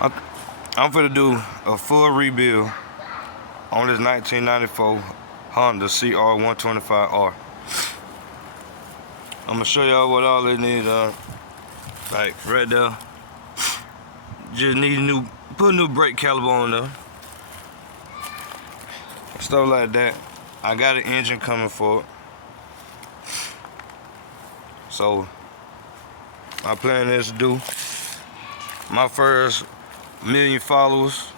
I'm finna do a full rebuild on this 1994 Honda cr125r. I'm gonna show y'all what all it needs. Like right there, just need put a new brake caliper on there, stuff like that. I got an engine coming for it, so my plan is to do my first 1,000,000 followers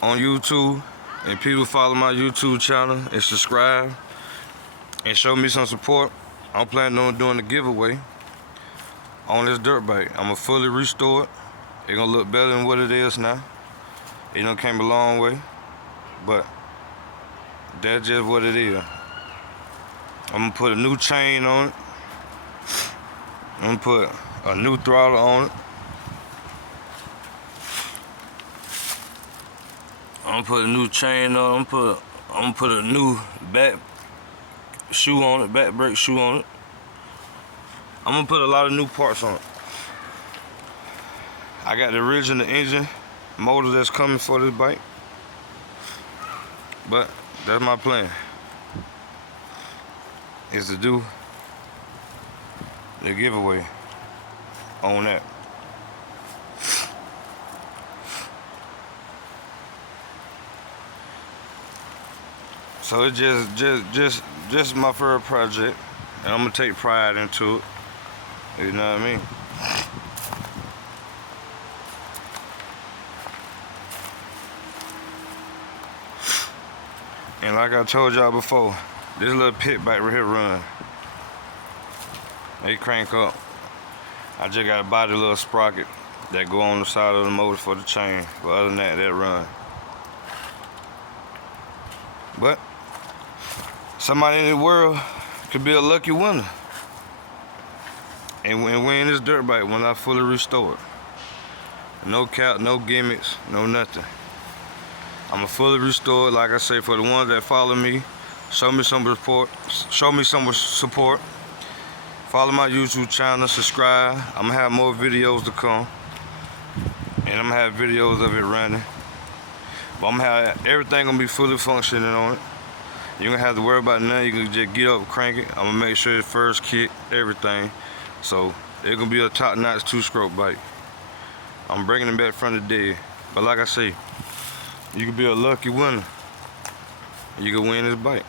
on YouTube, and people follow my YouTube channel and subscribe and show me some support. I'm planning on doing a giveaway on this dirt bike. I'm gonna fully restore it. It's gonna look better than what it is now. It done came a long way, but that's just what it is. I'm gonna put a new chain on it. I'm gonna put a new throttle on it. I'm gonna put a new chain on it. I'm gonna put a new back shoe on it, back brake shoe on it. I'm gonna put a lot of new parts on it. I got the original engine motor that's coming for this bike, but that's my plan, is to do the giveaway on that. So it's just my first project, and I'm gonna take pride into it. You know what I mean? And like I told y'all before, this little pit bike right here run. They crank up. I just gotta buy the little sprocket that go on the side of the motor for the chain. But other than that, that run. But somebody in the world could be a lucky winner and win this dirt bike when I fully restore it. No cap, no gimmicks, no nothing. I'ma fully restore it. Like I say, for the ones that follow me, show me some support. Follow my YouTube channel, subscribe. I'm gonna have more videos to come, and I'm gonna have videos of it running. But I'm gonna have everything gonna be fully functioning on it. You don't have to worry about nothing. You can just get up and crank it. I'm gonna make sure it's first kick, everything. So it's gonna be a top-notch two-stroke bike. I'm bringing it back from the dead. But like I say, you could be a lucky winner. You can win this bike.